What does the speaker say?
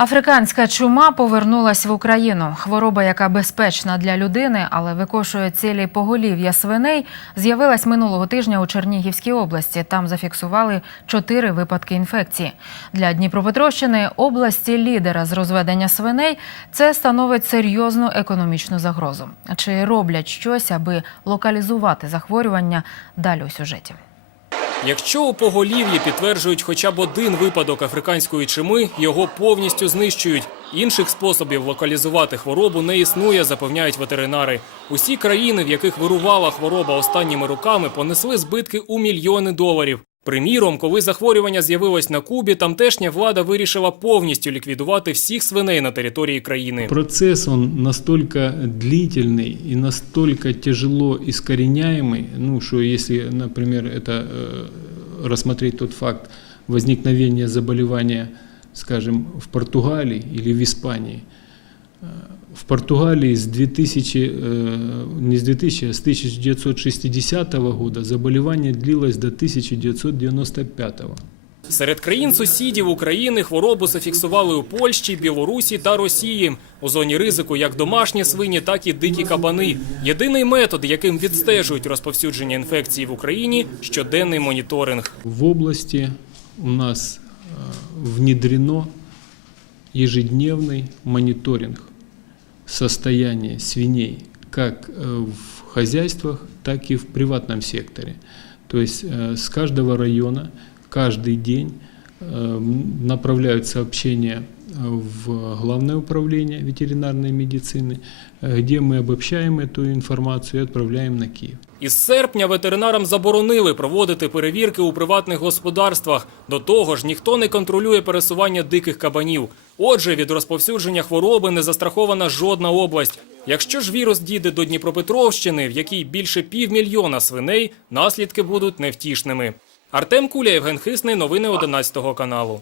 Африканська чума повернулась в Україну. Хвороба, яка безпечна для людини, але викошує цілі поголів'я свиней, з'явилась минулого тижня у Чернігівській області. Там зафіксували чотири випадки інфекції. Для Дніпропетровщини, області лідера з розведення свиней, це становить серйозну економічну загрозу. Чи роблять щось, аби локалізувати захворювання? Далі у сюжеті. Якщо у поголів'ї підтверджують хоча б один випадок африканської чуми, його повністю знищують. Інших способів локалізувати хворобу не існує, запевняють ветеринари. Усі країни, в яких вирувала хвороба останніми роками, понесли збитки у мільйони доларів. Приміром, коли захворювання з'явилось на Кубі, тамтешня влада вирішила повністю ліквідувати всіх свиней на території країни. Процесс он настолько длительный и настолько тяжело искореняемый, ну что если, например, это э, рассмотреть тот факт возникновения заболевания, скажем, в Португалии или в Испании. Э, В Португалии с 2000, э, не с 2000, а с 1960 года заболевание длилось до 1995 Серед країн-сусідів України хворобу зафіксували у Польщі, Білорусі та Росії. У зоні ризику як домашні свині, так і дикі кабани. Єдиний метод, яким відстежують розповсюдження інфекції в Україні – щоденний моніторинг. В области у нас э, внедрено ежедневный мониторинг состояния свиней как э, в хозяйствах, так и в приватном секторе. То есть э, с каждого района каждый день э, направляют сообщения э, в Главное управление ветеринарной медицины, э, где мы обобщаем эту информацию и отправляем на Киев. Із серпня ветеринарам заборонили проводити перевірки у приватних господарствах. До того ж, ніхто не контролює пересування диких кабанів. Отже, від розповсюдження хвороби не застрахована жодна область. Якщо ж вірус дійде до Дніпропетровщини, в якій більше півмільйона свиней, наслідки будуть невтішними. Артем Куля, Євген Хисний, новини 11 каналу.